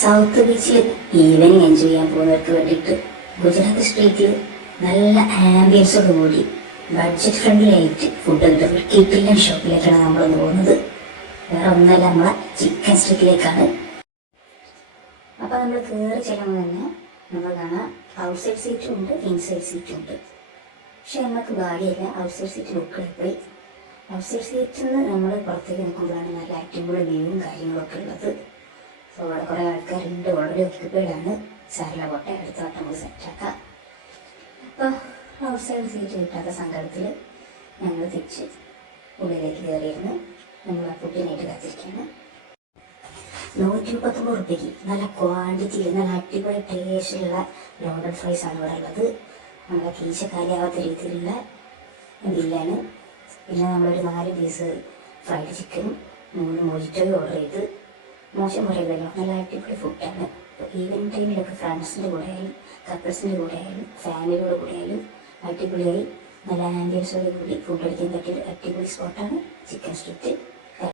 South ബീച്ചിൽ evening enjoy ചെയ്യാൻ പോകുന്നവർക്ക് വേണ്ടിയിട്ട് ഗുജറാത്ത് സ്ട്രീറ്റിൽ നല്ല ആംബിയൻസോട് കൂടി ബഡ്ജറ്റ് ഫ്രണ്ട്ലി ആയിട്ട് ഫുഡ് കിട്ടുന്ന കിട്ടില്ലൻ ഷോപ്പിലേക്കാണ് നമ്മളൊന്ന് പോകുന്നത്. വേറെ ഒന്നല്ല, നമ്മളെ ചിക്കൻ സ്ട്രീറ്റിലേക്കാണ്. അപ്പോൾ നമ്മൾ കയറി ചെല്ലുമ്പോൾ തന്നെ നമ്മൾ കാണാം ഔട്ട്സൈഡ് സീറ്റും ഉണ്ട്, ഇൻസൈഡ് സീറ്റും ഉണ്ട്. പക്ഷെ നമുക്ക് ഭാഗ്യമില്ല, ഔട്ട്സൈഡ് സീറ്റ് ബുക്ക് പോയി. ഔട്ട്സൈഡ് സീറ്റിൽ നിന്ന് നമ്മൾ പുറത്തേക്ക് നിൽക്കുമ്പോഴാണ് നല്ല അടിപൊളി വ്യൂവും കാര്യങ്ങളൊക്കെ ഉള്ളത്. സോ അവിടെ കുറേ ആൾക്കാരുണ്ട്, ഓൾറെഡി ഒക്യുപ്പൈഡാണ്. സാറിലെ പോട്ടെ, അടുത്ത വട്ടം നമുക്ക് സെറ്റാക്കാം. അപ്പോൾ ഔട്ട്സൈഡ് സീറ്റ് കിട്ടാത്ത സങ്കടത്തിൽ ഞങ്ങൾ തിരിച്ച് ഉള്ളിലേക്ക് കയറിയിരുന്ന് നമ്മൾ ആ ഫുഡിനായിട്ട് കാത്തിരിക്കുകയാണ്. 139 രൂപയ്ക്ക് നല്ല ക്വാണ്ടിറ്റിയിൽ നല്ല അടിപൊളി ടേസ്റ്റിലുള്ള ലോഡഡ് ഫ്രൈസ് ആണ് ഇവിടെ ഉള്ളത്. നമ്മളെ കീശ കാലിയാവാത്ത രീതിയിലുള്ള ബില്ലാണ്. പിന്നെ നമ്മളൊരു 4 പീസ് ഫ്രൈഡ് ചിക്കനും 3 മൊജിറ്റോയും ഓർഡർ ചെയ്ത്. മോശം പറയുമല്ലോ, നല്ല അടിപൊളി ഫുഡാണ്. ഇപ്പോൾ ഈവനിങ് ടൈമിലൊക്കെ ഫ്രണ്ട്സിൻ്റെ കൂടെ ആയാലും കപ്പിൾസിൻ്റെ കൂടെ ആയാലും ഫാമിലിയുടെ കൂടെ ആയാലും അടിപൊളിയായി നല്ല ആംബിയൻസോട് കൂടി ഫുഡ് കഴിക്കാൻ പറ്റിയൊരു അടിപൊളി സ്പോട്ടാണ് ചിക്കൻ സ്ട്രീറ്റ്.